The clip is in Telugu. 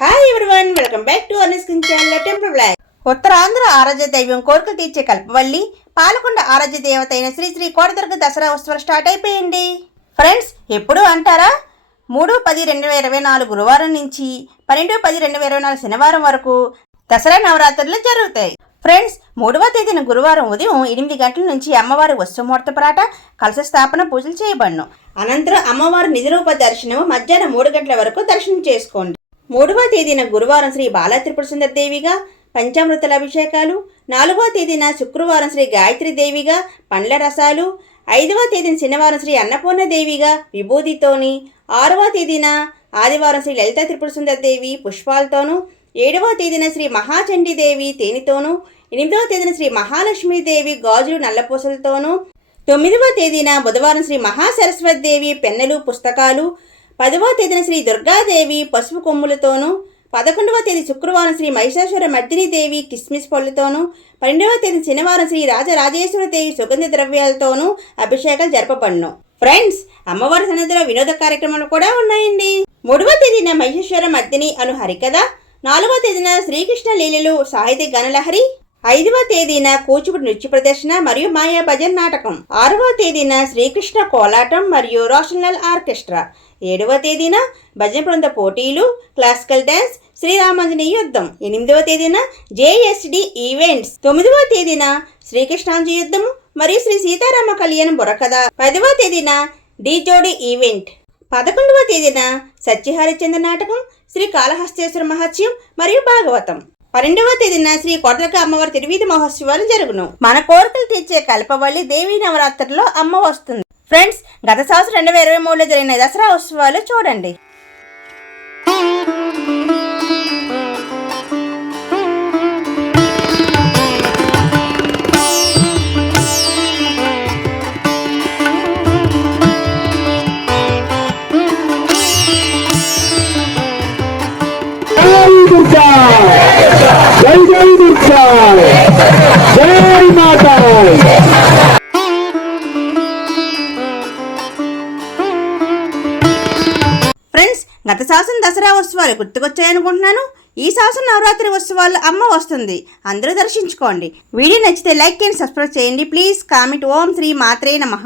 Hi everyone welcome back to Arnis king channel temple block Uttarandhra ఆరాధ్య దైవం కోరిక తీర్చే కల్పవల్లి పాలకొండ ఆరాధ్య దేవత అయిన శ్రీ శ్రీ కోటదుర్గ దసరా ఉత్సవం స్టార్ట్ అయిపోయింది. ఫ్రెండ్స్ ఎప్పుడు అంటారా? మూడు పది రెండు వేల ఇరవై నాలుగు గురువారం నుంచి పన్నెండు పది రెండు వేల ఇరవై నాలుగు శనివారం వరకు దసరా నవరాత్రులు జరుగుతాయి. ఫ్రెండ్స్ మూడవ తేదీన గురువారం ఉదయం ఎనిమిది గంటల నుంచి అమ్మవారి వస్తుమూర్త పరాట కలశ స్థాపన పూజలు చేయబడను. అనంతరం అమ్మవారి నిజరూప దర్శనం మధ్యాహ్నం మూడు గంటల వరకు దర్శనం చేసుకోండి. మూడవ తేదీన గురువారం శ్రీ బాలా త్రిపుర సుందర దేవిగా పంచామృతల అభిషేకాలు నాలుగవ తేదీన శుక్రవారం శ్రీ గాయత్రి దేవిగా పండ్ల రసాలు ఐదవ తేదీన శనివారం శ్రీ అన్నపూర్ణ దేవిగా విభూతితోని ఆరవ తేదీన ఆదివారం శ్రీ లలిత త్రిపుర సుందర దేవి పుష్పాలతోనూ ఏడవ తేదీన శ్రీ మహాచండీదేవి తేనెతోనూ ఎనిమిదవ తేదీన శ్రీ మహాలక్ష్మీదేవి గాజులు నల్లపూసలతోనూ తొమ్మిదవ తేదీన బుధవారం శ్రీ మహాసరస్వతి దేవి పెన్నెలు పుస్తకాలు పదవ తేదీన శ్రీ దుర్గాదేవి పసుపు కొమ్ములతోనూ పదకొండవ తేదీ శుక్రవారం శ్రీ మహిషాసుర మర్దినీదేవి కిస్మిస్ పళ్ళతోనూ పన్నెండవ తేదీ శనివారం శ్రీ రాజరాజేశ్వర దేవి సుగంధ ద్రవ్యాలతోనూ అభిషేకాలు జరపబడును. ఫ్రెండ్స్ అమ్మవారి సన్నిధిలో వినోద కార్యక్రమాలు కూడా ఉన్నాయండి. మూడవ తేదీన మహిషేశ్వర మర్దిని అను హరికథ నాలుగవ తేదీన శ్రీకృష్ణ లీలలు సాహితీ గణలహరి ఐదవ తేదీన కూచిపూడి నృత్య ప్రదర్శన మరియు మాయా భజన్ నాటకం. ఆరవ తేదీన శ్రీకృష్ణ కోలాటం మరియు రోషనల్ ఆర్కెస్ట్రా. ఏడవ తేదీన భజన బృంద పోటీలు క్లాసికల్ డ్యాన్స్ శ్రీరామాంజనేయ యుద్ధం. ఎనిమిదవ తేదీన జేఎస్డి ఈవెంట్స్. తొమ్మిదవ తేదీన శ్రీకృష్ణాంజీ యుద్ధం మరియు శ్రీ సీతారామ కళ్యాణం బుర్రకథ. పదవ తేదీన డి జోడి ఈవెంట్. పదకొండవ తేదీన సత్యహరిచంద్ర నాటకం శ్రీ కాళహస్తేశ్వర మహత్యం మరియు భాగవతం. పన్నెండవ తేదీన శ్రీ కొడలక అమ్మవారి తిరువీధి మహోత్సవాలు జరుగును. మన కోరికలు తీర్చే కల్పవల్లి దేవీ నవరాత్రుల్లో అమ్మ వస్తుంది. ఫ్రెండ్స్ గత సంవత్సరం రెండు వేల ఇరవై మూడులో జరిగిన దసరా ఉత్సవాలు చూడండి. Yeah. జై జై దుర్గా జై మాతా ఫ్రెండ్స్ గత సంవత్సరం దసరా ఉత్సవాలు గుర్తుకొచ్చాయనుకుంటున్నాను. ఈ సంవత్సరం నవరాత్రి ఉత్సవాలు అమ్మ వస్తుంది. అందరూ దర్శించుకోండి. వీడియో నచ్చితే లైక్ అండ్ సబ్స్క్రైబ్ చేయండి. Please comment. ఓం శ్రీ మాత్రే నమః.